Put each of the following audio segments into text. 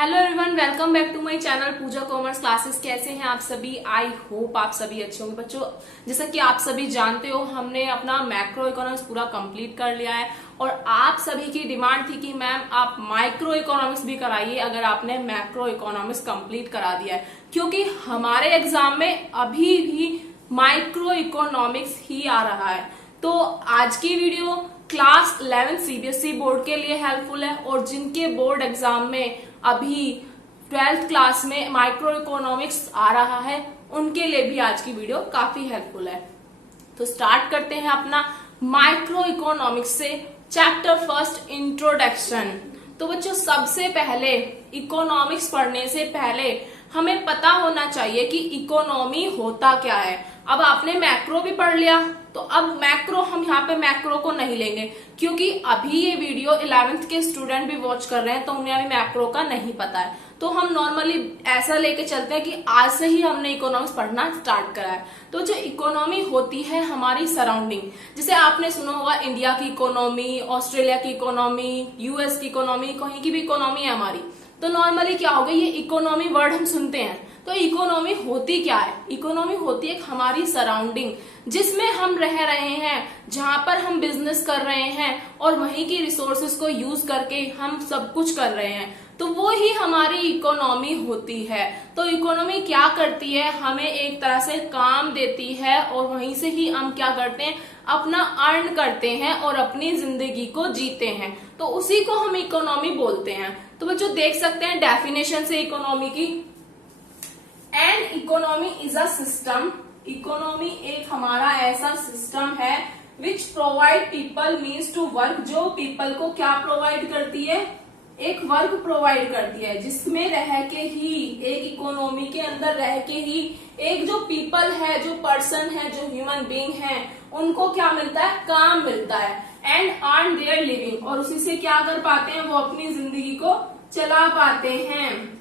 Hello everyone, welcome back to my channel Pooja commerce classes. कैसे हैं आप सभी? आई होप आप सभी अच्छे होंगे बच्चों। जैसा कि आप सभी जानते हो, हमने अपना मैक्रो इकोनॉमिक्स पूरा कंप्लीट कर लिया है और आप सभी की डिमांड थी कि मैम आप माइक्रो इकोनॉमिक्स भी कराइए अगर आपने मैक्रो इकोनॉमिक्स कंप्लीट करा दिया है, क्योंकि हमारे एग्जाम में अभी भी माइक्रो इकोनॉमिक्स ही आ रहा है। तो आज की वीडियो क्लास 11 सीबीएसई बोर्ड के लिए हेल्पफुल है और जिनके बोर्ड एग्जाम में अभी 12th क्लास में माइक्रो इकोनॉमिक्स आ रहा है उनके लिए भी आज की वीडियो काफी हेल्पफुल है। तो स्टार्ट करते हैं अपना माइक्रो इकोनॉमिक्स से चैप्टर फर्स्ट, इंट्रोडक्शन। तो बच्चों, सबसे पहले इकोनॉमिक्स पढ़ने से पहले हमें पता होना चाहिए कि इकोनॉमी होता क्या है। अब आपने मैक्रो भी पढ़ लिया, तो अब मैक्रो हम यहाँ पे मैक्रो को नहीं लेंगे, क्योंकि अभी ये वीडियो 11th के स्टूडेंट भी वॉच कर रहे हैं तो उन्हें अभी मैक्रो का नहीं पता है। तो हम नॉर्मली ऐसा लेके चलते हैं कि आज से ही हमने इकोनॉमिक्स पढ़ना स्टार्ट करा है। तो जो इकोनॉमी होती है हमारी सराउंडिंग, जैसे आपने सुना होगा इंडिया की इकोनॉमी, ऑस्ट्रेलिया की इकोनॉमी, यूएस की इकोनॉमी, कहीं की भी इकोनॉमी है हमारी। तो नॉर्मली क्या होगा, ये इकोनॉमी वर्ड हम सुनते हैं। तो इकोनॉमी होती क्या है? इकोनॉमी होती है हमारी सराउंडिंग, जिसमें हम रह रहे हैं, जहां पर हम बिजनेस कर रहे हैं और वहीं की रिसोर्सेज को यूज करके हम सब कुछ कर रहे हैं। तो वो ही हमारी इकोनॉमी होती है। तो इकोनॉमी क्या करती है, हमें एक तरह से काम देती है और वहीं से ही हम क्या करते हैं, अपना अर्न करते हैं और अपनी जिंदगी को जीते हैं। तो उसी को हम इकोनॉमी बोलते हैं। तो बच्चों देख सकते हैं डेफिनेशन से इकोनॉमी की, an economy is a system. Economy एक हमारा ऐसा सिस्टम है which provide people means to work, जो पीपल को क्या प्रोवाइड करती है, एक वर्क प्रोवाइड करती है, जिसमें रह के ही, एक इकोनॉमी के अंदर रह के ही एक जो पीपल है, जो पर्सन है, जो ह्यूमन बीइंग है, उनको क्या मिलता है, काम मिलता है, एंड अर्न देयर लिविंग, और उसी से क्या कर पाते हैं, वो अपनी जिंदगी को चला पाते हैं।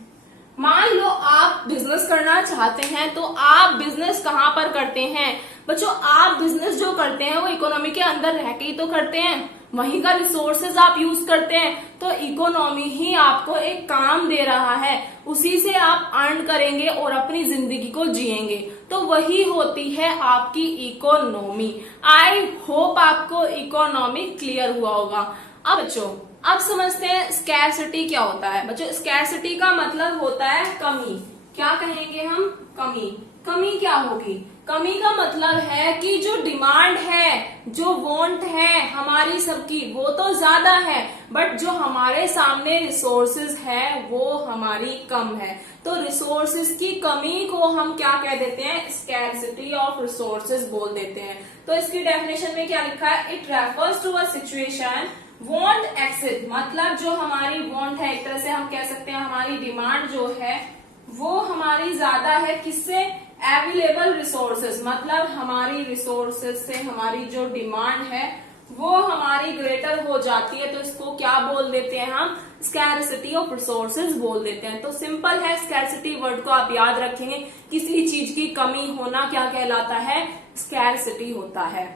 मान लो आप बिजनेस करना चाहते हैं, तो आप बिजनेस कहाँ पर करते हैं बच्चों? आप बिजनेस जो करते हैं वो इकोनॉमी के अंदर रह के ही तो करते हैं, वहीं का रिसोर्सेज आप यूज करते हैं। तो इकोनॉमी ही आपको एक काम दे रहा है, उसी से आप अर्न करेंगे और अपनी जिंदगी को जिएंगे। तो वही होती है आपकी इकोनॉमी। आई होप आपको इकोनॉमी क्लियर हुआ होगा। अब बच्चों, अब समझते हैं स्कैरसिटी क्या होता है। बच्चों, स्कैरसिटी का मतलब होता है कमी। क्या कहेंगे हम? कमी। कमी क्या होगी? कमी का मतलब है कि जो डिमांड है, जो वांट है हमारी सबकी, वो तो ज्यादा है, बट जो हमारे सामने रिसोर्सेज है वो हमारी कम है। तो रिसोर्सेज की कमी को हम क्या कह देते हैं? स्कैरसिटी ऑफ रिसोर्सेज बोल देते हैं। तो इसकी डेफिनेशन में क्या लिखा है? It refers to a situation want exceed, मतलब जो हमारी वांट है, एक तरह से हम कह सकते हैं हमारी डिमांड जो है वो हमारी ज्यादा है, किससे? अवेलेबल रिसोर्सेज, मतलब हमारी रिसोर्सेज से हमारी जो डिमांड है वो हमारी ग्रेटर हो जाती है। तो इसको क्या बोल देते हैं हम? स्कैरसिटी ऑफ रिसोर्सेज बोल देते हैं। तो सिंपल है, स्कैरसिटी वर्ड को आप याद रखेंगे, किसी चीज की कमी होना क्या कहलाता है? स्कैरसिटी होता है।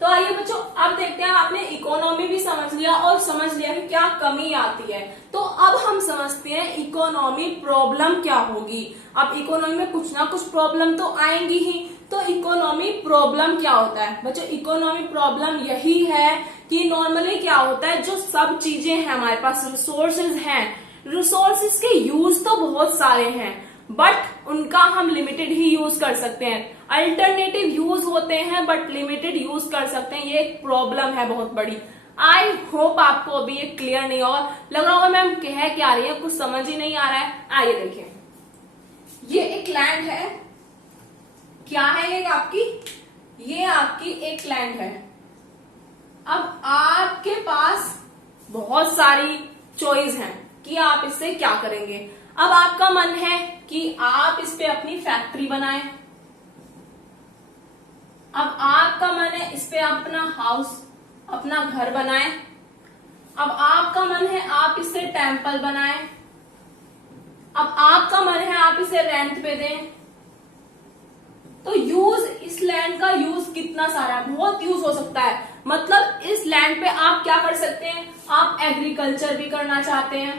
तो आइए बच्चों, अब देखते हैं, आपने इकोनॉमी भी समझ लिया और समझ लिया कि क्या कमी आती है। तो अब हम समझते हैं इकोनॉमी प्रॉब्लम क्या होगी। अब इकोनॉमी में कुछ ना कुछ प्रॉब्लम तो आएंगी ही। तो इकोनॉमी प्रॉब्लम क्या होता है बच्चों? इकोनॉमी प्रॉब्लम यही है कि नॉर्मली क्या होता है, जो सब चीजें हैं हमारे पास, रिसोर्सेज हैं, रिसोर्सेज के यूज तो बहुत सारे हैं, बट उनका हम लिमिटेड ही यूज कर सकते हैं। अल्टरनेटिव यूज होते हैं बट लिमिटेड यूज कर सकते हैं। ये एक प्रॉब्लम है बहुत बड़ी। आई होप आपको अभी ये क्लियर नहीं होगा, लग रहा होगा मैम कह क्या रही है, कुछ समझ ही नहीं आ रहा है। आइए देखिए, ये एक लैंड है। क्या है ये आपकी? ये आपकी एक लैंड है। अब आपके पास बहुत सारी चॉइस है कि आप इससे क्या करेंगे। अब आपका मन है कि आप इस पे अपनी फैक्ट्री बनाएं। अब आपका मन है इस पे अपना हाउस, अपना घर बनाएं। अब आपका मन है आप इससे टेम्पल बनाएं। अब आपका मन है आप इसे रेंट पे दें। तो यूज, इस लैंड का यूज कितना सारा है, बहुत यूज हो सकता है। मतलब इस लैंड पे आप क्या कर सकते हैं? आप एग्रीकल्चर भी करना चाहते हैं,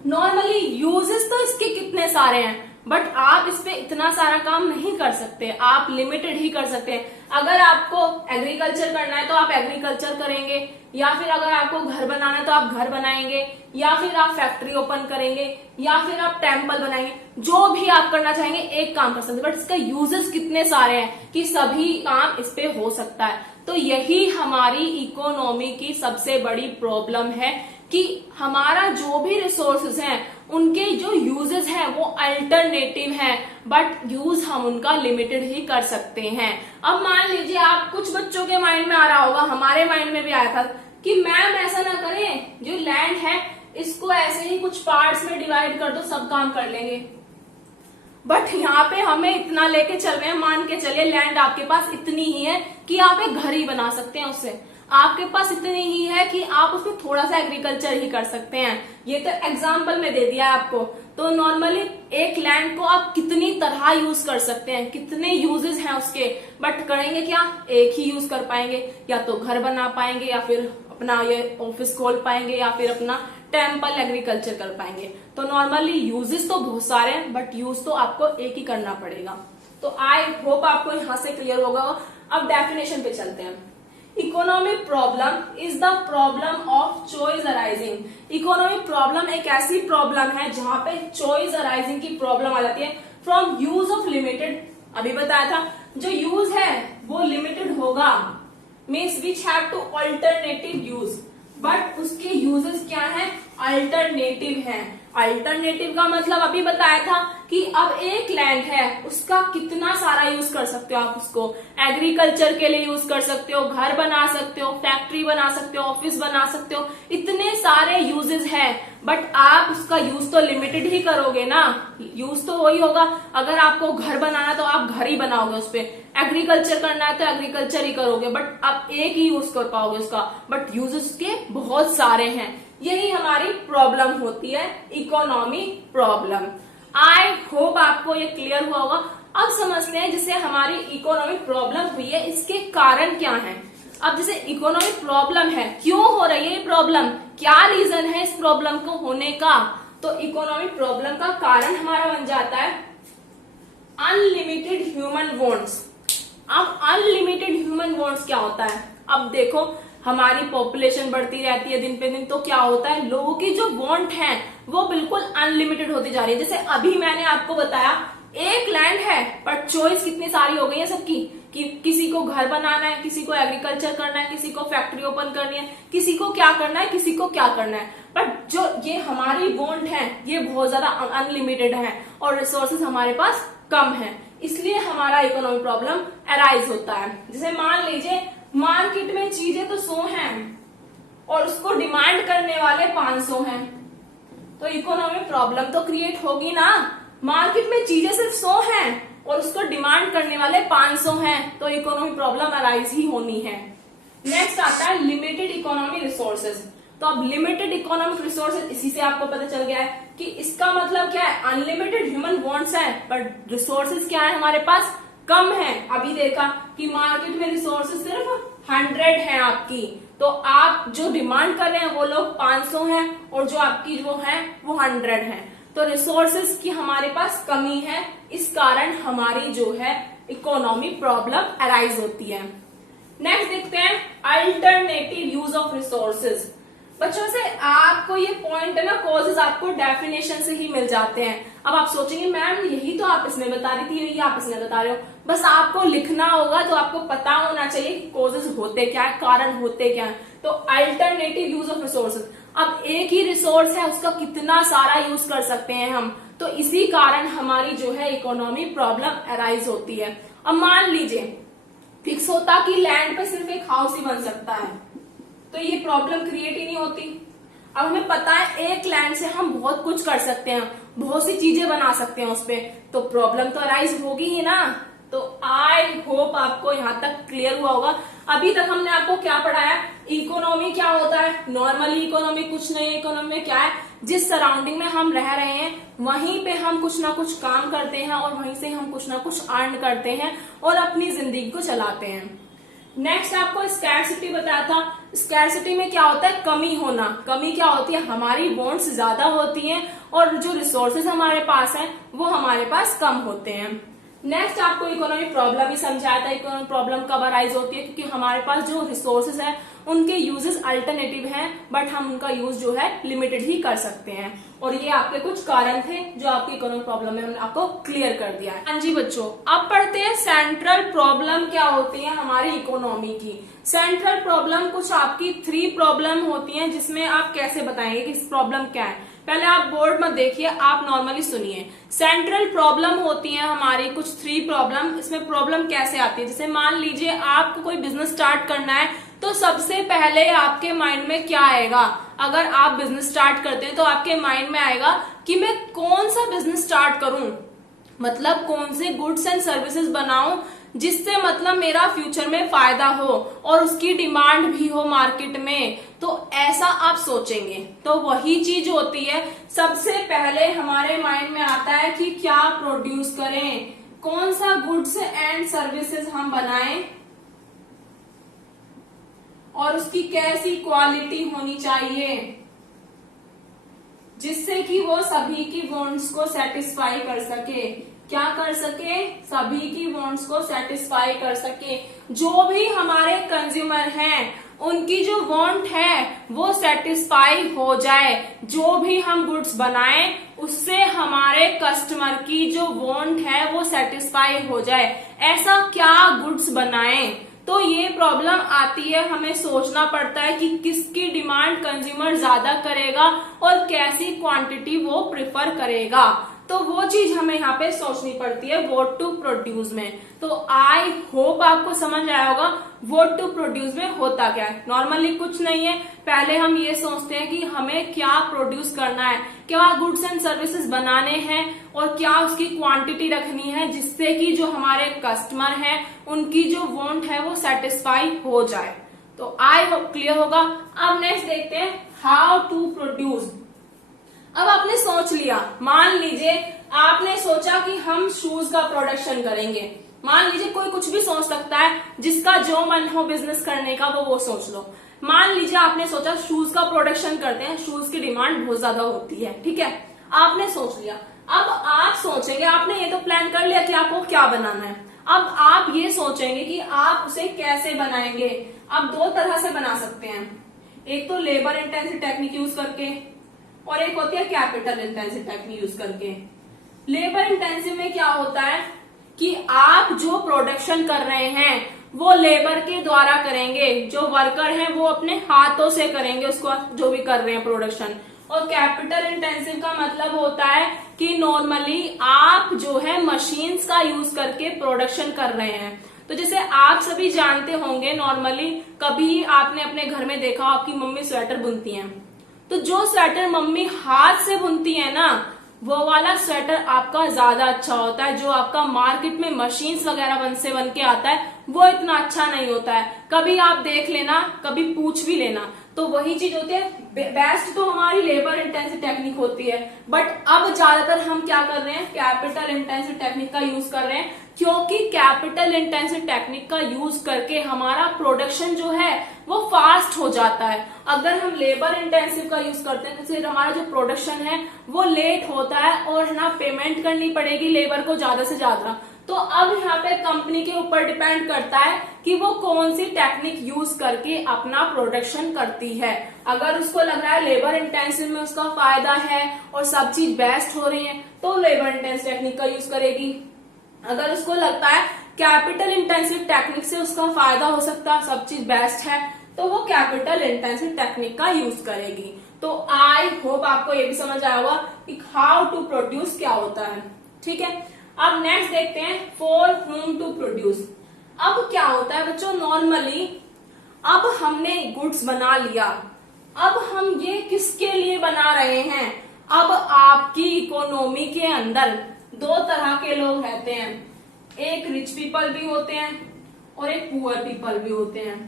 नॉर्मली यूजेस तो इसके कितने सारे हैं, बट आप इस पे इतना सारा काम नहीं कर सकते, आप लिमिटेड ही कर सकते हैं। अगर आपको एग्रीकल्चर करना है तो आप एग्रीकल्चर करेंगे, या फिर अगर आपको घर बनाना है तो आप घर बनाएंगे, या फिर आप फैक्ट्री ओपन करेंगे, या फिर आप टेम्पल बनाएंगे। जो भी आप करना चाहेंगे एक काम कर सकते हैं, बट इसका यूजेस कितने सारे हैं कि सभी काम इस पे हो सकता है। तो यही हमारी इकोनॉमी की सबसे बड़ी प्रॉब्लम है कि हमारा जो भी रिसोर्सेज हैं उनके जो यूजेस हैं वो अल्टरनेटिव हैं, बट यूज हम उनका लिमिटेड ही कर सकते हैं। अब मान लीजिए आप, कुछ बच्चों के माइंड में आ रहा होगा, हमारे माइंड में भी आया था कि मैम ऐसा ना करें, जो लैंड है इसको ऐसे ही कुछ पार्ट्स में डिवाइड कर दो, सब काम कर लेंगे। बट यहाँ पे हमें इतना लेके चल रहे हैं, मान के चलिए लैंड आपके पास इतनी ही है कि आप एक घर ही बना सकते हैं उससे, आपके पास इतनी ही है कि आप उसमें थोड़ा सा एग्रीकल्चर ही कर सकते हैं। ये तो एग्जाम्पल में दे दिया है आपको। तो नॉर्मली एक लैंड को आप कितनी तरह यूज कर सकते हैं, कितने यूजेस हैं उसके, बट करेंगे क्या, एक ही यूज कर पाएंगे, या तो घर बना पाएंगे, या फिर अपना ये ऑफिस खोल पाएंगे, या फिर अपना टेम्पल एग्रीकल्चर कर पाएंगे। तो नॉर्मली यूजेस तो बहुत सारे हैं, बट यूज तो आपको एक ही करना पड़ेगा। तो आई होप आपको यहां से क्लियर होगा। अब डेफिनेशन पे चलते हैं। Economic problem is the problem of choice arising. Economic problem एक ऐसी प्रॉब्लम है जहां पे चॉइस अराइजिंग की प्रॉब्लम आ जाती है फ्रॉम यूज ऑफ लिमिटेड। अभी बताया था जो यूज है वो लिमिटेड होगा, means which have to alternative use, but उसके यूजेस क्या है, अल्टरनेटिव है। अल्टरनेटिव का मतलब अभी बताया था कि अब एक लैंड है उसका कितना सारा यूज कर सकते हो आप, उसको एग्रीकल्चर के लिए यूज कर सकते हो, घर बना सकते हो, फैक्ट्री बना सकते हो, ऑफिस बना सकते हो, इतने सारे यूजेस हैं। बट आप उसका यूज तो लिमिटेड ही करोगे ना, यूज तो वही होगा। अगर आपको घर बनाना तो आप घर ही बनाओगे उस पर, एग्रीकल्चर करना है तो एग्रीकल्चर ही करोगे, बट आप एक ही यूज कर पाओगे उसका, बट यूजेस के बहुत सारे हैं। यही हमारी प्रॉब्लम होती है, इकोनॉमी प्रॉब्लम। आई होप आपको ये क्लियर हुआ होगा। अब समझते हैं जिससे हमारी इकोनॉमिक प्रॉब्लम हुई है इसके कारण क्या हैं। अब जैसे इकोनॉमिक प्रॉब्लम है, क्यों हो रही है ये प्रॉब्लम, क्या रीजन है इस प्रॉब्लम को होने का, तो इकोनॉमिक प्रॉब्लम का कारण हमारा बन जाता है अनलिमिटेड ह्यूमन वांट्स। अब अनलिमिटेड ह्यूमन वांट्स क्या होता है, अब देखो हमारी पॉपुलेशन बढ़ती रहती है दिन पे दिन, तो क्या होता है लोगों की जो वांट है वो बिल्कुल अनलिमिटेड होती जा रही है। जैसे अभी मैंने आपको बताया एक लैंड है पर चॉइस कितनी सारी हो गई है सबकी, कि किसी को घर बनाना है, किसी को एग्रीकल्चर करना है, किसी को फैक्ट्री ओपन करनी है, किसी को क्या करना है, किसी को क्या करना है। बट जो ये हमारी वांट है ये बहुत ज्यादा अनलिमिटेड है और रिसोर्सेज हमारे पास कम है, इसलिए हमारा इकोनॉमिक प्रॉब्लम अराइज होता है। जैसे मान लीजिए मार्केट में चीजें तो 100 हैं और उसको डिमांड करने वाले 500 हैं, तो इकोनॉमिक प्रॉब्लम तो क्रिएट होगी ना। मार्केट में चीजें सिर्फ 100 हैं और उसको डिमांड करने वाले 500 हैं, तो इकोनॉमिक प्रॉब्लम अराइज ही होनी है। नेक्स्ट आता है लिमिटेड इकोनॉमिक रिसोर्सेज। तो अब लिमिटेड इकोनॉमिक रिसोर्सेज, इसी से आपको पता चल गया है कि इसका मतलब क्या है, अनलिमिटेड ह्यूमन वांट्स है बट रिसोर्सेज क्या है हमारे पास, कम है। अभी देखा कि मार्केट में रिसोर्सेज सिर्फ 100 है आपकी, तो आप जो डिमांड कर रहे हैं वो लोग 500 हैं और जो आपकी जो है वो 100 है। तो रिसोर्सेज की हमारे पास कमी है, इस कारण हमारी जो है इकोनॉमी प्रॉब्लम अराइज होती है। नेक्स्ट देखते हैं अल्टरनेटिव यूज ऑफ रिसोर्सेज। बच्चों से आपको ये पॉइंट है ना, कॉजेज आपको डेफिनेशन से ही मिल जाते हैं। अब आप सोचेंगे मैम यही तो आप इसमें बता रही थी, यही आप इसमें बता रहे हो, बस आपको लिखना होगा तो आपको पता होना चाहिए कि कॉजेज होते क्या है, कारण होते क्या है। तो अल्टरनेटिव यूज ऑफ रिसोर्सेज, अब एक ही रिसोर्स है उसका कितना सारा यूज कर सकते हैं हम, तो इसी कारण हमारी जो है इकोनॉमी प्रॉब्लम अराइज होती है। अब मान लीजिए फिक्स होता कि लैंड पे सिर्फ एक हाउस ही बन सकता है, तो ये प्रॉब्लम क्रिएट ही नहीं होती। अब हमें पता है एक लैंड से हम बहुत कुछ कर सकते हैं, बहुत सी चीजें बना सकते हैं उस पे, तो प्रॉब्लम तो अराइज होगी ही ना। तो आई होप आपको यहाँ तक क्लियर हुआ होगा। अभी तक हमने आपको क्या पढ़ाया, इकोनॉमी क्या होता है, नॉर्मली इकोनॉमी कुछ नहीं, इकोनॉमी में क्या है, जिस सराउंडिंग में हम रह रहे हैं वहीं पे हम कुछ ना कुछ काम करते हैं और वहीं से हम कुछ ना कुछ अर्न करते हैं और अपनी जिंदगी को चलाते हैं। नेक्स्ट आपको स्कैर्सिटी बताया था, स्कैरसिटी में क्या होता है, कमी होना। कमी क्या होती है, हमारी वांट्स ज्यादा होती हैं और जो रिसोर्सेज हमारे पास हैं वो हमारे पास कम होते हैं। नेक्स्ट आपको इकोनॉमिक प्रॉब्लम ही समझाया था। इकोनॉमिक प्रॉब्लम कब अराइज होती है, क्योंकि हमारे पास जो रिसोर्सेज है उनके यूजेस अल्टरनेटिव हैं, बट हम उनका यूज जो है लिमिटेड ही कर सकते हैं। और ये आपके कुछ कारण थे जो आपकी इकोनॉमिक प्रॉब्लम में हमने आपको क्लियर कर दिया है। हाँ जी बच्चों, अब पढ़ते हैं सेंट्रल प्रॉब्लम क्या होती है हमारी इकोनॉमी की। सेंट्रल प्रॉब्लम कुछ आपकी 3 प्रॉब्लम होती हैं, जिसमें आप कैसे बताएंगे कि इस प्रॉब्लम क्या है। पहले आप बोर्ड में देखिए, आप नॉर्मली सुनिए। सेंट्रल प्रॉब्लम होती है हमारी कुछ 3 प्रॉब्लम। इसमें प्रॉब्लम कैसे आती है, जैसे मान लीजिए आपको कोई बिजनेस स्टार्ट करना है, तो सबसे पहले आपके माइंड में क्या आएगा। अगर आप बिजनेस स्टार्ट करते हैं तो आपके माइंड में आएगा कि मैं कौन सा बिजनेस स्टार्ट करूं, मतलब कौन से गुड्स एंड सर्विसेज बनाऊं जिससे मतलब मेरा फ्यूचर में फायदा हो और उसकी डिमांड भी हो मार्केट में। तो ऐसा आप सोचेंगे, तो वही चीज होती है सबसे पहले हमारे माइंड में आता है कि क्या प्रोड्यूस करें, कौन सा गुड्स एंड सर्विसेज हम बनाएं और उसकी कैसी क्वालिटी होनी चाहिए जिससे कि वो सभी की वांट्स को सेटिस्फाई कर सके। क्या कर सके, सभी की वांट्स को सेटिस्फाई कर सके। जो भी हमारे कंज्यूमर हैं उनकी जो वांट है वो सेटिस्फाई हो जाए। जो भी हम गुड्स बनाएं उससे हमारे कस्टमर की जो वांट है वो सेटिस्फाई हो जाए। ऐसा क्या गुड्स बनाएं, तो ये प्रॉब्लम आती है। हमें सोचना पड़ता है कि किसकी डिमांड कंज्यूमर ज्यादा करेगा और कैसी क्वांटिटी वो प्रिफर करेगा। तो वो चीज हमें यहाँ पे सोचनी पड़ती है व्हाट टू प्रोड्यूस में। तो आई होप आपको समझ आया होगा व्हाट टू प्रोड्यूस में होता क्या है। नॉर्मली कुछ नहीं है, पहले हम ये सोचते हैं कि हमें क्या प्रोड्यूस करना है, क्या गुड्स एंड सर्विसेज बनाने हैं और क्या उसकी क्वांटिटी रखनी है जिससे कि जो हमारे कस्टमर हैं उनकी जो वांट है वो सेटिस्फाई हो जाए। तो आई होप क्लियर होगा। अब नेक्स्ट देखते हैं हाउ टू प्रोड्यूस। अब आपने सोच लिया, मान लीजिए आपने सोचा कि हम शूज का प्रोडक्शन करेंगे। मान लीजिए कोई कुछ भी सोच सकता है, जिसका जो मन हो बिजनेस करने का वो सोच लो। मान लीजिए आपने सोचा शूज का प्रोडक्शन करते हैं, शूज की डिमांड बहुत ज्यादा होती है, ठीक है, आपने सोच लिया। अब आप सोचेंगे, आपने ये तो प्लान कर लिया कि आपको क्या बनाना है। अब आप ये सोचेंगे कि आप उसे कैसे बनाएंगे। आप 2 तरह से बना सकते हैं, एक तो लेबर इंटेंसिव टेक्निक यूज करके और एक होती है कैपिटल इंटेंसिव टेक्निक यूज करके। लेबर इंटेंसिव में क्या होता है कि आप जो प्रोडक्शन कर रहे हैं वो लेबर के द्वारा करेंगे, जो वर्कर हैं वो अपने हाथों से करेंगे उसको जो भी कर रहे हैं प्रोडक्शन। और कैपिटल इंटेंसिव का मतलब होता है कि नॉर्मली आप जो है मशीन्स का यूज करके प्रोडक्शन कर रहे हैं। तो जैसे आप सभी जानते होंगे, नॉर्मली कभी आपने अपने घर में देखा आपकी मम्मी स्वेटर बुनती हैं, तो जो स्वेटर मम्मी हाथ से बुनती है ना वो वाला स्वेटर आपका ज्यादा अच्छा होता है। जो आपका मार्केट में मशीन्स वगैरह बन के आता है वो इतना अच्छा नहीं होता है। कभी आप देख लेना, कभी पूछ भी लेना। तो वही चीज होती है, बेस्ट तो हमारी लेबर इंटेंसिव टेक्निक होती है, बट अब ज्यादातर हम क्या कर रहे हैं, कैपिटल इंटेंसिव टेक्निक का यूज कर रहे हैं, क्योंकि कैपिटल इंटेंसिव टेक्निक का यूज करके हमारा प्रोडक्शन जो है वो फास्ट हो जाता है। अगर हम लेबर इंटेंसिव का यूज करते हैं तो फिर हमारा जो प्रोडक्शन है वो लेट होता है और ना पेमेंट करनी पड़ेगी लेबर को ज्यादा से ज्यादा। तो अब यहाँ पे कंपनी के ऊपर डिपेंड करता है कि वो कौन सी टेक्निक यूज करके अपना प्रोडक्शन करती है। अगर उसको लग रहा है लेबर इंटेंसिव में उसका फायदा है और सब चीज बेस्ट हो रही है तो लेबर इंटेंसिव टेक्निक का यूज करेगी। अगर उसको लगता है कैपिटल इंटेंसिव टेक्निक से उसका फायदा हो सकता है, सब चीज बेस्ट है, तो वो कैपिटल इंटेंसिव टेक्निक का यूज करेगी। तो आई होप आपको ये भी समझ आया होगा कि हाउ टू प्रोड्यूस क्या होता है, ठीक है। अब नेक्स्ट देखते हैं फॉर whom टू प्रोड्यूस। अब क्या होता है बच्चों, नॉर्मली अब हमने गुड्स बना लिया, अब हम ये किसके लिए बना रहे हैं। अब आपकी इकोनॉमी के अंदर 2 तरह के लोग रहते हैं, एक रिच पीपल भी होते हैं और एक पुअर पीपल भी होते हैं।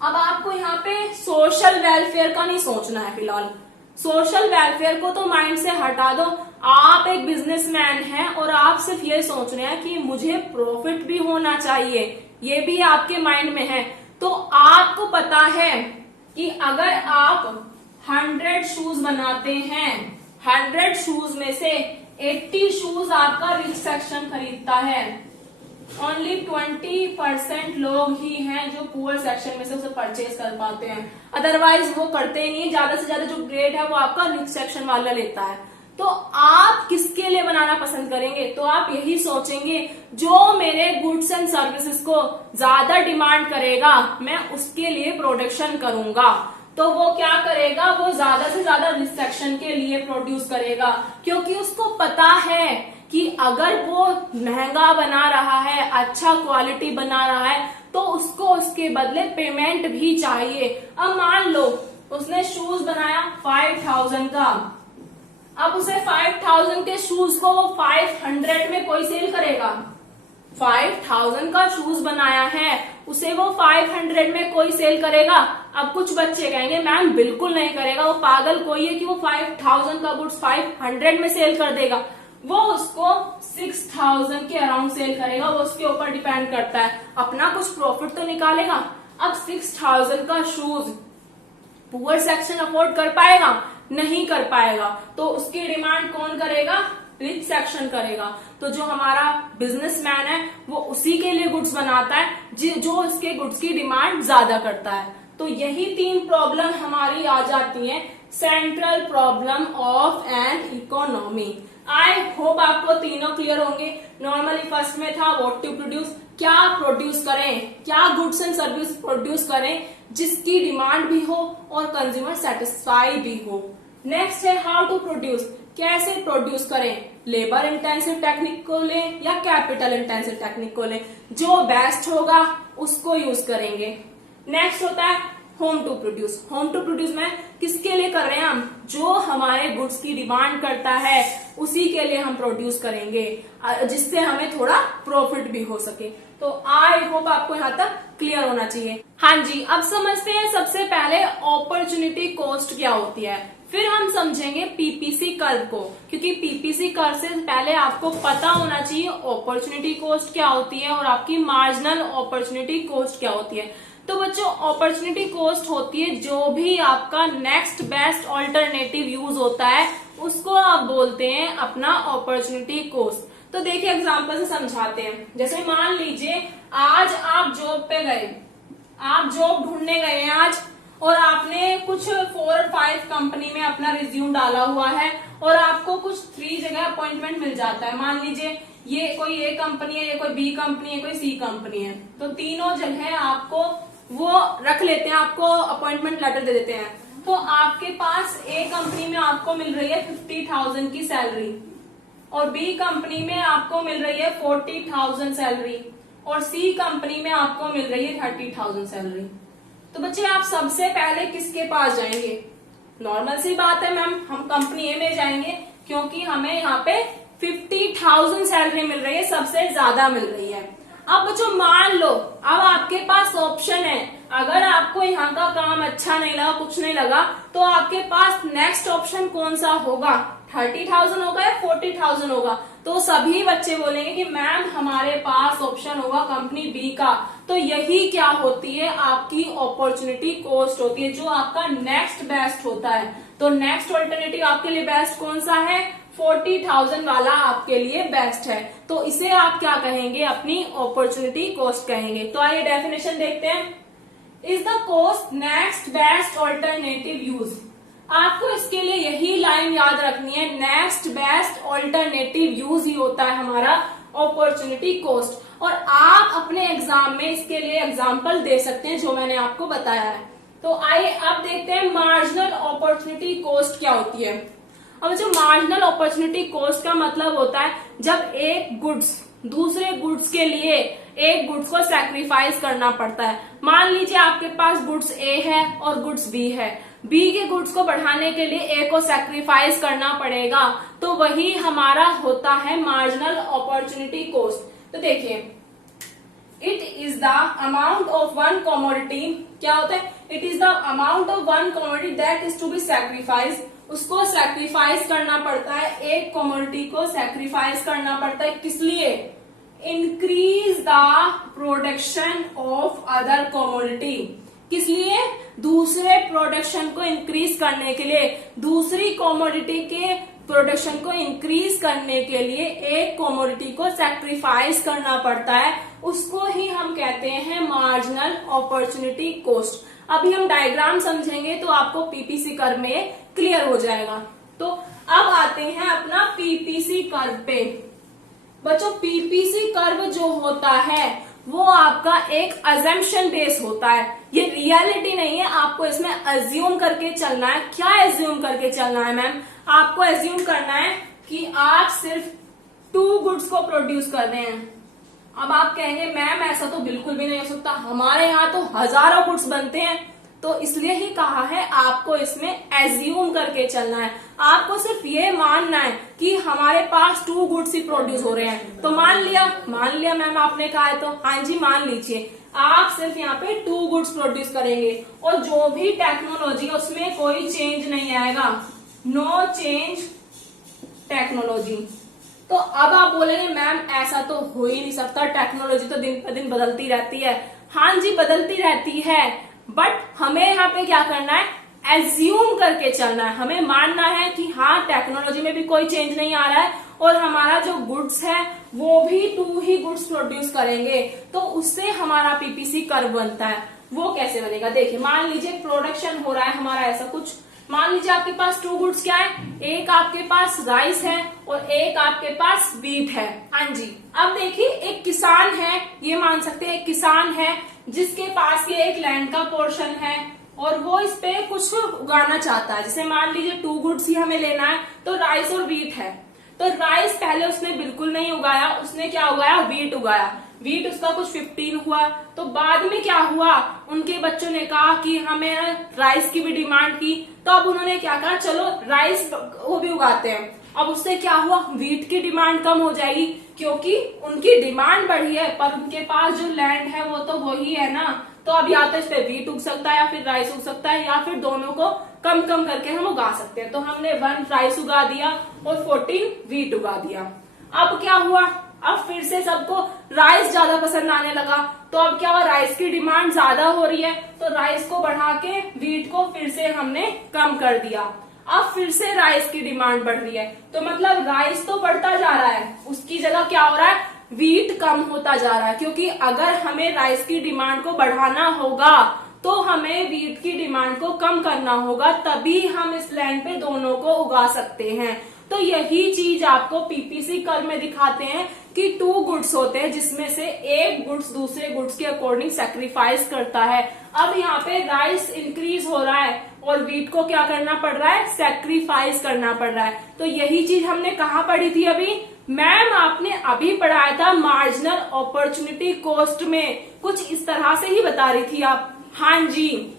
अब आपको यहाँ पे सोशल वेलफेयर का नहीं सोचना है फिलहाल। सोशल वेलफेयर को तो माइंड से हटा दो। आप एक बिजनेसमैन हैं और आप सिर्फ ये सोच रहे हैं कि मुझे प्रॉफिट भी होना चाहिए, ये भी आपके माइंड में है। तो आपको पता है कि अगर आप 100 शूज बनाते हैं, 100 शूज में से 80 शूज आपका रिच सेक्शन खरीदता है, ओनली 20% लोग ही हैं जो पुअर सेक्शन में से उसे परचेज कर पाते हैं, अदरवाइज वो करते ही नहीं। ज्यादा से ज्यादा जो ग्रेड है वो आपका रिच सेक्शन वाला लेता है। तो आप किसके लिए बनाना पसंद करेंगे? तो आप यही सोचेंगे जो मेरे गुड्स एंड सर्विसेज को ज्यादा डिमांड करेगा मैं उसके लिए प्रोडक्शन करूंगा। तो वो क्या करेगा, वो ज्यादा से ज्यादा रिच सेक्शन के लिए प्रोड्यूस करेगा, क्योंकि उसको पता है कि अगर वो महंगा बना रहा है, अच्छा क्वालिटी बना रहा है, तो उसको उसके बदले पेमेंट भी चाहिए। अब मान लो उसने शूज बनाया 5000 का, अब उसे 5000 के शूज को वो 500 में कोई सेल करेगा? 5000 का शूज बनाया है, उसे वो 500 में कोई सेल करेगा? अब कुछ बच्चे कहेंगे मैम बिल्कुल नहीं करेगा, वो पागल कोई है कि वो 5000 का गुड्स 500 में सेल कर देगा। वो उसको 6000 के अराउंड सेल करेगा, वो उसके ऊपर डिपेंड करता है, अपना कुछ प्रॉफिट तो निकालेगा। अब 6000 का शूज पुअर सेक्शन अफोर्ड कर पाएगा? नहीं कर पाएगा। तो उसकी डिमांड कौन करेगा? रिच सेक्शन करेगा। तो जो हमारा बिजनेसमैन है वो उसी के लिए गुड्स बनाता है जो इसके गुड्स की डिमांड ज्यादा करता है। तो यही 3 प्रॉब्लम हमारी आ जाती हैं, central problem of an economy. I hope आपको तीनों क्लियर होंगे। नॉर्मली फर्स्ट में था व्हाट टू प्रोड्यूस, क्या प्रोड्यूस करें, क्या गुड्स एंड सर्विस प्रोड्यूस करें जिसकी डिमांड भी हो और कंज्यूमर सेटिस्फाई भी हो। नेक्स्ट है हाउ टू प्रोड्यूस, कैसे प्रोड्यूस करें, लेबर इंटेंसिव टेक्निक को लें या कैपिटल इंटेंसिव टेक्निक को लें, जो बेस्ट होगा उसको यूज करेंगे। नेक्स्ट होता है whom to produce. Whom to produce में किसके लिए कर रहे हैं हम? जो हमारे गुड्स की डिमांड करता है उसी के लिए हम प्रोड्यूस करेंगे, जिससे हमें थोड़ा प्रॉफिट भी हो सके। तो आई होप आपको यहाँ तक क्लियर होना चाहिए। हाँ जी, अब समझते हैं सबसे पहले अपॉर्चुनिटी कॉस्ट क्या होती है, फिर हम समझेंगे पीपीसी कर्व को, क्योंकि पीपीसी कर्व से पहले आपको पता होना चाहिए अपॉर्चुनिटी कॉस्ट क्या होती है और आपकी मार्जिनल अपॉर्चुनिटी कॉस्ट क्या होती है। तो बच्चों अपॉर्चुनिटी कॉस्ट होती है जो भी आपका नेक्स्ट बेस्ट ऑल्टरनेटिव यूज होता है उसको आप बोलते हैं अपना अपॉर्चुनिटी कॉस्ट। तो देखिए एग्जांपल से समझाते हैं। जैसे मान लीजिए आज आप जॉब पे गए, आप जॉब ढूंढने गए हैं आज, और आपने कुछ 4 और 5 कंपनी में अपना रिज्यूम डाला हुआ है और आपको कुछ 3 जगह अपॉइंटमेंट मिल जाता है। मान लीजिए ये कोई ए कंपनी है, ये कोई बी कंपनी है, कोई सी कंपनी है, तो तीनों जगह आपको वो रख लेते हैं, आपको अपॉइंटमेंट लेटर दे देते हैं। तो आपके पास ए कंपनी में आपको मिल रही है 50,000 की सैलरी, और बी कंपनी में आपको मिल रही है 40,000 सैलरी, और सी कंपनी में आपको मिल रही है 30,000 सैलरी। तो बच्चे आप सबसे पहले किसके पास जाएंगे? नॉर्मल सी बात है मैम, हम कंपनी ए में जाएंगे क्योंकि हमें यहाँ पे 50,000 सैलरी मिल रही है, सबसे ज्यादा मिल रही है। अब बच्चों मान लो अब आपके पास ऑप्शन है, अगर आपको यहाँ का काम अच्छा नहीं लगा, कुछ नहीं लगा, तो आपके पास नेक्स्ट ऑप्शन कौन सा होगा? 30,000 होगा या 40,000 होगा? तो सभी बच्चे बोलेंगे कि मैम हमारे पास ऑप्शन होगा कंपनी बी का। तो यही क्या होती है? आपकी अपॉर्चुनिटी कॉस्ट होती है, जो आपका नेक्स्ट बेस्ट होता है। तो नेक्स्ट ऑल्टरनेटिव आपके लिए बेस्ट कौन सा है? 40,000 वाला आपके लिए बेस्ट है। तो इसे आप क्या कहेंगे? अपनी अपॉर्चुनिटी कॉस्ट कहेंगे। तो आइए डेफिनेशन देखते हैं। Is the cost next best alternative use. आपको इसके लिए यही लाइन याद रखनी है, नेक्स्ट बेस्ट ऑल्टरनेटिव यूज ही होता है हमारा अपॉर्चुनिटी कॉस्ट। और आप अपने एग्जाम में इसके लिए एग्जाम्पल दे सकते हैं जो मैंने आपको बताया है। तो आइए अब देखते हैं मार्जिनल अपॉर्चुनिटी कॉस्ट क्या होती है। अब जो मार्जिनल अपॉर्चुनिटी कॉस्ट का मतलब होता है जब एक गुड्स दूसरे गुड्स के लिए एक गुड्स को सैक्रिफाइस करना पड़ता है। मान लीजिए आपके पास गुड्स ए है और गुड्स बी है, बी के गुड्स को बढ़ाने के लिए ए को सैक्रिफाइस करना पड़ेगा, तो वही हमारा होता है मार्जिनल अपॉर्चुनिटी कॉस्ट। तो देखिए it is the amount of one commodity, क्या होता है? It is the amount of one commodity that is to be sacrifice. उसको सैक्रिफाइस करना पड़ता है, एक कमोडिटी को सैक्रिफाइस करना पड़ता है, किस लिए? Increase the production of other commodity. किस लिए? दूसरे प्रोडक्शन को इंक्रीज करने के लिए, दूसरी कमोडिटी के प्रोडक्शन को इंक्रीज करने के लिए एक कमोडिटी को सैक्रिफाइस करना पड़ता है, उसको ही हम कहते हैं मार्जिनल अपॉर्चुनिटी कॉस्ट। अभी हम डायग्राम समझेंगे तो आपको पीपीसी कर्व में क्लियर हो जाएगा। तो अब आते हैं अपना पीपीसी कर्व पे। बच्चों पीपीसी कर्व जो होता है वो आपका एक अजम्पशन बेस होता है, ये रियलिटी नहीं है। आपको इसमें अज्यूम करके चलना है। क्या अज्यूम करके चलना है मैम? आपको अज्यूम करना है कि आप सिर्फ 2 गुड्स को प्रोड्यूस कर रहे हैं। अब आप कहेंगे मैम ऐसा तो बिल्कुल भी नहीं हो सकता, हमारे यहाँ तो हजारों गुड्स बनते हैं। तो इसलिए ही कहा है आपको इसमें एज्यूम करके चलना है। आपको सिर्फ ये मानना है कि हमारे पास 2 गुड्स ही प्रोड्यूस हो रहे हैं। तो मान लिया मैम आपने कहा है तो हाँ जी मान लीजिए। आप सिर्फ यहाँ पे 2 गुड्स प्रोड्यूस करेंगे और जो भी टेक्नोलॉजी उसमें कोई चेंज नहीं आएगा, नो चेंज टेक्नोलॉजी। तो अब आप बोलेंगे मैम ऐसा तो हो ही नहीं सकता, टेक्नोलॉजी तो दिन पर दिन बदलती रहती है। हाँ जी बदलती रहती है, बट हमें यहाँ पे क्या करना है? एज्यूम करके चलना है। हमें मानना है कि हाँ टेक्नोलॉजी में भी कोई चेंज नहीं आ रहा है और हमारा जो गुड्स है वो भी 2 ही गुड्स प्रोड्यूस करेंगे, तो उससे हमारा पीपीसी कर्व बनता है। वो कैसे बनेगा? देखिए मान लीजिए प्रोडक्शन हो रहा है हमारा ऐसा कुछ। मान लीजिए आपके पास 2 गुड्स क्या है, एक आपके पास राइस है और एक आपके पास व्हीट है। हाँ जी। अब देखिए एक किसान है, ये मान सकते हैं एक किसान है जिसके पास ये एक लैंड का पोर्शन है और वो इस पे कुछ उगाना चाहता है। जैसे मान लीजिए 2 गुड्स ही हमें लेना है, तो राइस और व्हीट है। तो राइस पहले उसने बिल्कुल नहीं उगाया, उसने क्या उगाया? व्हीट उगाया। व्हीट उसका कुछ 15 हुआ। तो बाद में क्या हुआ? उनके बच्चों ने कहा कि हमें राइस की भी डिमांड की, तो अब उन्होंने क्या कहा, चलो राइस वो भी उगाते हैं। अब उससे क्या हुआ? व्हीट की डिमांड कम हो जाएगी क्योंकि उनकी डिमांड बढ़ी है, पर उनके पास जो लैंड है वो तो वही है ना। तो अब या तो इस पे व्हीट उग सकता है या फिर राइस उग सकता है, या फिर दोनों को कम कम करके हम उगा सकते हैं। तो हमने 1 राइस उगा दिया और 14 व्हीट उगा दिया। अब क्या हुआ? अब फिर से सबको राइस ज्यादा पसंद आने लगा, तो अब क्या हुआ? राइस की डिमांड ज्यादा हो रही है, तो राइस को बढ़ा के व्हीट को फिर से हमने कम कर दिया। अब फिर से राइस की डिमांड बढ़ रही है, तो मतलब राइस तो बढ़ता जा रहा है, उसकी जगह क्या हो रहा है? व्हीट कम होता जा रहा है। क्योंकि अगर हमें राइस की डिमांड को बढ़ाना होगा तो हमें व्हीट की डिमांड को कम करना होगा, तभी हम इस लैंड पे दोनों को उगा सकते हैं। तो यही चीज आपको पीपीसी कर्व में दिखाते हैं कि 2 गुड्स होते हैं जिसमें से एक गुड्स दूसरे गुड्स के अकॉर्डिंग सैक्रिफाइस करता है। अब यहाँ पे राइस इंक्रीज हो रहा है और व्हीट को क्या करना पड़ रहा है? सैक्रिफाइस करना पड़ रहा है। तो यही चीज हमने कहाँ पढ़ी थी अभी? मैम आपने अभी पढ़ाया था मार्जिनल अपॉर्चुनिटी कॉस्ट में, कुछ इस तरह से ही बता रही थी आप। हाँ जी,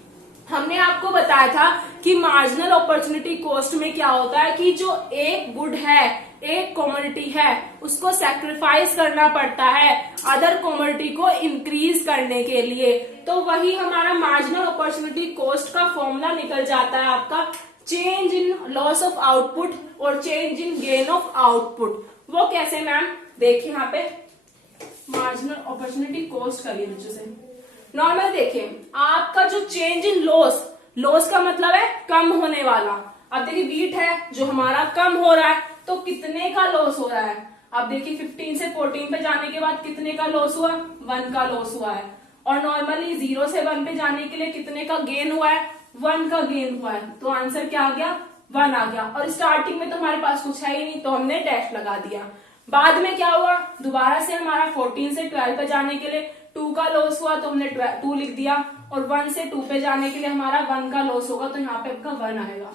हमने आपको बताया था कि मार्जिनल अपॉर्चुनिटी कॉस्ट में क्या होता है कि जो एक गुड है, एक कमोडिटी है, उसको सैक्रिफाइस करना पड़ता है अदर कमोडिटी को इंक्रीज करने के लिए। तो वही हमारा मार्जिनल अपॉर्चुनिटी कॉस्ट का फॉर्मूला निकल जाता है आपका change in loss of output और change in gain of output. वो कैसे मैम? देखिए यहाँ पे मार्जिनल अपॉर्चुनिटी कॉस्ट करिए बच्चों से। नॉर्मल देखिए आपका जो चेंज इन लॉस, लॉस का मतलब है कम होने वाला। अब देखिए व्हीट है जो हमारा कम हो रहा है, तो कितने का लॉस हो रहा है? अब देखिए 15 से 14 पे जाने के बाद कितने का लॉस हुआ? 1 का लॉस हुआ है। और नॉर्मली 0 से 1 पे जाने के लिए कितने का गेन हुआ है? 1 का गेन हुआ है। तो आंसर क्या आ गया? 1 आ गया। और स्टार्टिंग में तो हमारे पास कुछ है ही नहीं, तो हमने डैश लगा दिया। बाद में क्या हुआ? दोबारा से हमारा 14 से 12 पे जाने के लिए 2 का लॉस हुआ, तो हमने 2 लिख दिया। और 1 से 2 पे जाने के लिए हमारा 1 का लॉस होगा, तो यहाँ पे आपका 1 आएगा।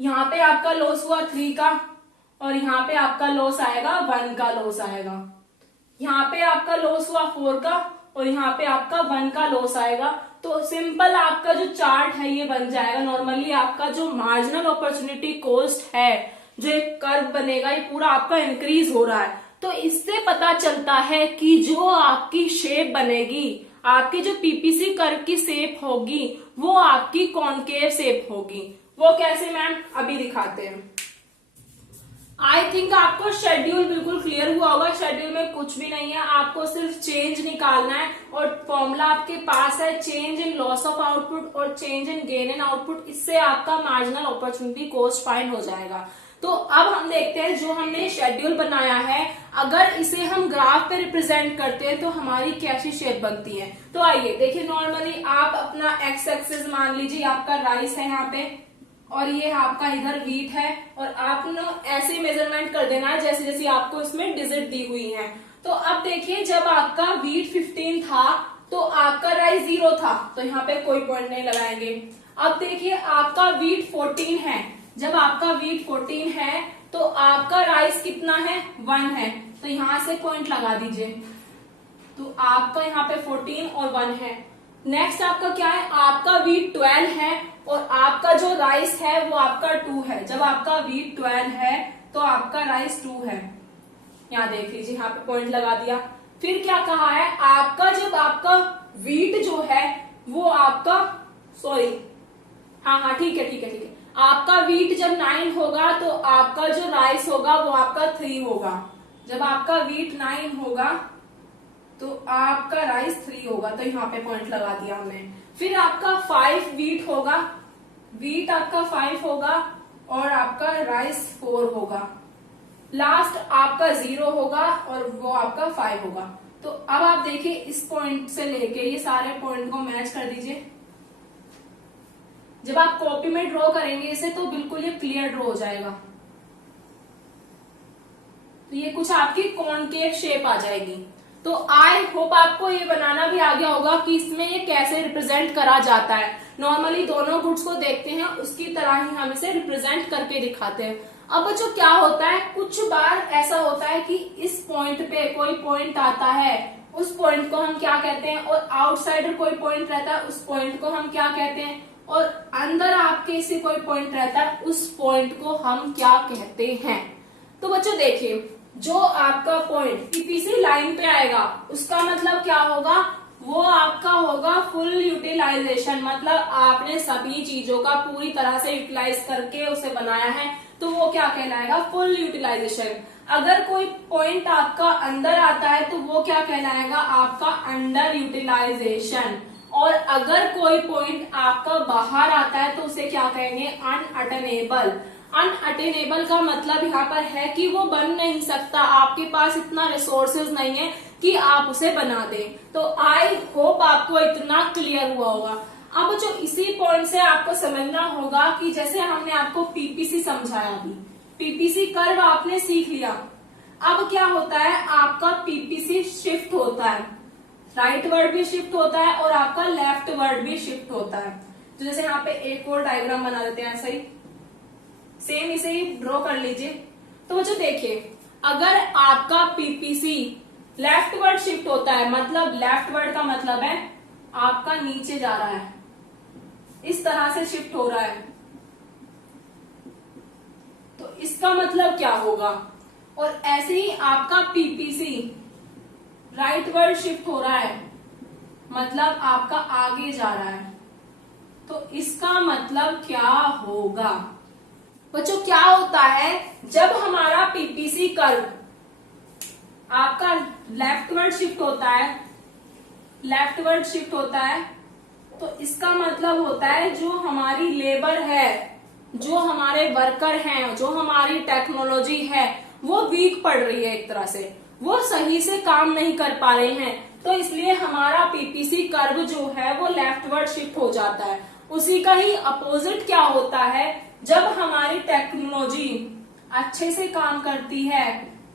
यहाँ पे आपका लॉस हुआ 3 का और यहाँ पे आपका लॉस आएगा 1 का लॉस आएगा। यहाँ पे आपका लॉस हुआ 4 का और यहाँ पे आपका 1 का लॉस आएगा। तो सिंपल आपका जो चार्ट है ये बन जाएगा। नॉर्मली आपका जो मार्जिनल अपॉर्चुनिटी कॉस्ट है, जो एक कर्व बनेगा, ये पूरा आपका इंक्रीज हो रहा है। तो इससे पता चलता है कि जो आपकी शेप बनेगी, आपके जो पीपीसी कर्व की शेप होगी, वो आपकी कॉनकेव शेप होगी। वो कैसे मैम? अभी दिखाते हैं। आई थिंक आपको शेड्यूल बिल्कुल क्लियर हुआ हुआ होगा शेड्यूल में कुछ भी नहीं है, आपको सिर्फ चेंज निकालना है और फॉर्मूला आपके पास है change in loss of output और change in gain in output. इससे आपका मार्जिनल अपॉर्चुनिटी कॉस्ट फाइंड हो जाएगा। तो अब हम देखते हैं जो हमने शेड्यूल बनाया है, अगर इसे हम ग्राफ पे रिप्रेजेंट करते हैं तो हमारी कैसी शेप बनती है। तो आइए देखिए, नॉर्मली आप अपना एक्स एक्सिस मान लीजिए, आपका राइस है यहाँ पे और ये आपका इधर व्हीट है, और आपने ऐसे मेजरमेंट कर देना है जैसे जैसे आपको इसमें डिजिट दी हुई है। तो अब देखिए, जब आपका व्हीट 15 था तो आपका राइस 0 था, तो यहाँ पे कोई पॉइंट नहीं लगाएंगे। अब देखिए आपका व्हीट 14 है, जब आपका व्हीट 14 है तो आपका राइस कितना है, 1 है, तो यहां से पॉइंट लगा दीजिए। तो आपका यहाँ पे 14 और 1 है। नेक्स्ट आपका क्या है, आपका व्हीट 12 है और आपका जो राइस है वो आपका 2 है। जब आपका व्हीट 12 है तो आपका राइस 2 है, यहाँ देख लीजिए, यहाँ पे पॉइंट लगा दिया। फिर क्या कहा है, आपका जब आपका व्हीट जो है वो आपका, सॉरी, हाँ ठीक है, आपका व्हीट जब 9 होगा तो आपका जो राइस होगा वो आपका 3 होगा। जब आपका व्हीट 9 होगा तो आपका राइस 3 होगा, तो यहाँ पे पॉइंट लगा दिया हमने। फिर आपका 5 व्हीट होगा, व्हीट आपका 5 होगा और आपका राइस 4 होगा। लास्ट आपका 0 होगा और वो आपका 5 होगा। तो अब आप देखिए, इस पॉइंट से लेके ये सारे पॉइंट को मैच कर दीजिए। जब आप कॉपी में ड्रॉ करेंगे इसे तो बिल्कुल ये क्लियर ड्रॉ हो जाएगा। तो ये कुछ आपकी कॉनकेव शेप आ जाएगी। तो आई होप आपको ये बनाना भी आ गया होगा कि इसमें ये कैसे रिप्रेजेंट करा जाता है। नॉर्मली दोनों गुड्स को देखते हैं उसकी तरह ही हम इसे रिप्रेजेंट करके दिखाते हैं। अब बच्चों क्या होता है, कुछ बार ऐसा होता है कि इस पॉइंट पे कोई पॉइंट आता है, उस पॉइंट को हम क्या कहते हैं, और आउटसाइडर कोई पॉइंट रहता है, उस पॉइंट को हम क्या कहते हैं, और अंदर आपके से कोई पॉइंट रहता है, उस पॉइंट को हम क्या कहते हैं। तो बच्चों देखिए, जो आपका पॉइंट पीपीसी लाइन पे आएगा उसका मतलब क्या होगा, वो आपका होगा फुल यूटिलाइजेशन, मतलब आपने सभी चीजों का पूरी तरह से यूटिलाइज करके उसे बनाया है, तो वो क्या कहलाएगा, फुल यूटिलाइजेशन। अगर कोई पॉइंट आपका अंदर आता है तो वो क्या कहलाएगा, आपका अंडर यूटिलाइजेशन। और अगर कोई पॉइंट आपका बाहर आता है तो उसे क्या कहेंगे, अनअटेनेबल। अनअटेनेबल का मतलब यहाँ पर है कि वो बन नहीं सकता, आपके पास इतना रिसोर्सेज नहीं है कि आप उसे बना दें। तो आई होप आपको इतना क्लियर हुआ होगा। अब जो इसी पॉइंट से आपको समझना होगा कि जैसे हमने आपको पीपीसी समझाया, अभी पीपीसी कर्व आपने सीख लिया। अब क्या होता है, आपका पीपीसी शिफ्ट होता है, राइट वर्ड भी शिफ्ट होता है और आपका लेफ्ट वर्ड भी शिफ्ट होता है। तो जैसे यहाँ पे एक और डायग्राम बना देते हैं, ऐसा ही सेम इसे ही ड्रॉ कर लीजिए। तो बच्चों देखिए, अगर आपका पीपीसी लेफ्ट वर्ड शिफ्ट होता है, मतलब लेफ्ट वर्ड का मतलब है आपका नीचे जा रहा है, इस तरह से शिफ्ट हो रहा है, तो इसका मतलब क्या होगा। और ऐसे ही आपका पीपीसी राइट वर्ड शिफ्ट हो रहा है, मतलब आपका आगे जा रहा है, तो इसका मतलब क्या होगा। बच्चों क्या होता है, जब हमारा पीपीसी कर्व आपका लेफ्टवर्ड शिफ्ट होता है, लेफ्टवर्ड शिफ्ट होता है, तो इसका मतलब होता है जो हमारी लेबर है, जो हमारे वर्कर हैं, जो हमारी टेक्नोलॉजी है, वो वीक पड़ रही है, एक तरह से वो सही से काम नहीं कर पा रहे हैं। तो इसलिए हमारा पीपीसी कर्व जो है वो लेफ्टवर्ड शिफ्ट हो जाता है। उसी का ही अपोजिट क्या होता है, जब हमारी टेक्नोलॉजी अच्छे से काम करती है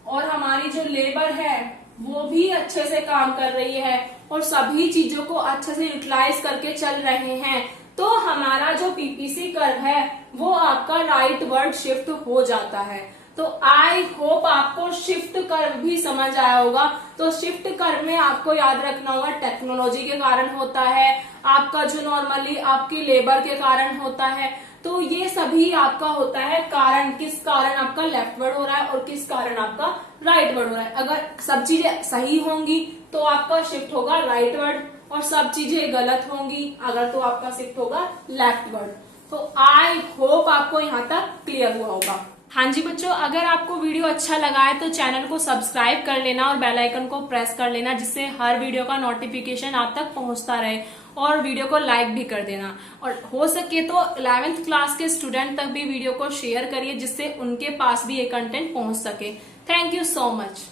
और हमारी जो लेबर है वो भी अच्छे से काम कर रही है और सभी चीजों को अच्छे से यूटिलाइज करके चल रहे हैं, तो हमारा जो पीपीसी कर्व है वो आपका राइट वर्ड शिफ्ट हो जाता है। तो आई होप आपको शिफ्ट कर्व भी समझ आया होगा। तो शिफ्ट कर्व में आपको याद रखना होगा टेक्नोलॉजी के कारण होता है, आपका जो नॉर्मली आपकी लेबर के कारण होता है। तो ये सभी आपका होता है कारण, किस कारण आपका लेफ्ट वर्ड हो रहा है और किस कारण आपका राइट वर्ड हो रहा है। अगर सब चीजें सही होंगी तो आपका शिफ्ट होगा राइट वर्ड, और सब चीजें गलत होंगी अगर तो आपका शिफ्ट होगा लेफ्ट वर्ड। तो आई होप आपको यहाँ तक क्लियर हुआ होगा। हाँ जी बच्चों, अगर आपको वीडियो अच्छा लगा है तो चैनल को सब्सक्राइब कर लेना और बेल आइकन को प्रेस कर लेना, जिससे हर वीडियो का नोटिफिकेशन आप तक पहुंचता रहे। और वीडियो को लाइक भी कर देना, और हो सके तो 11th क्लास के स्टूडेंट तक भी वीडियो को शेयर करिए, जिससे उनके पास भी ये कंटेंट पहुंच सके। Thank you so much.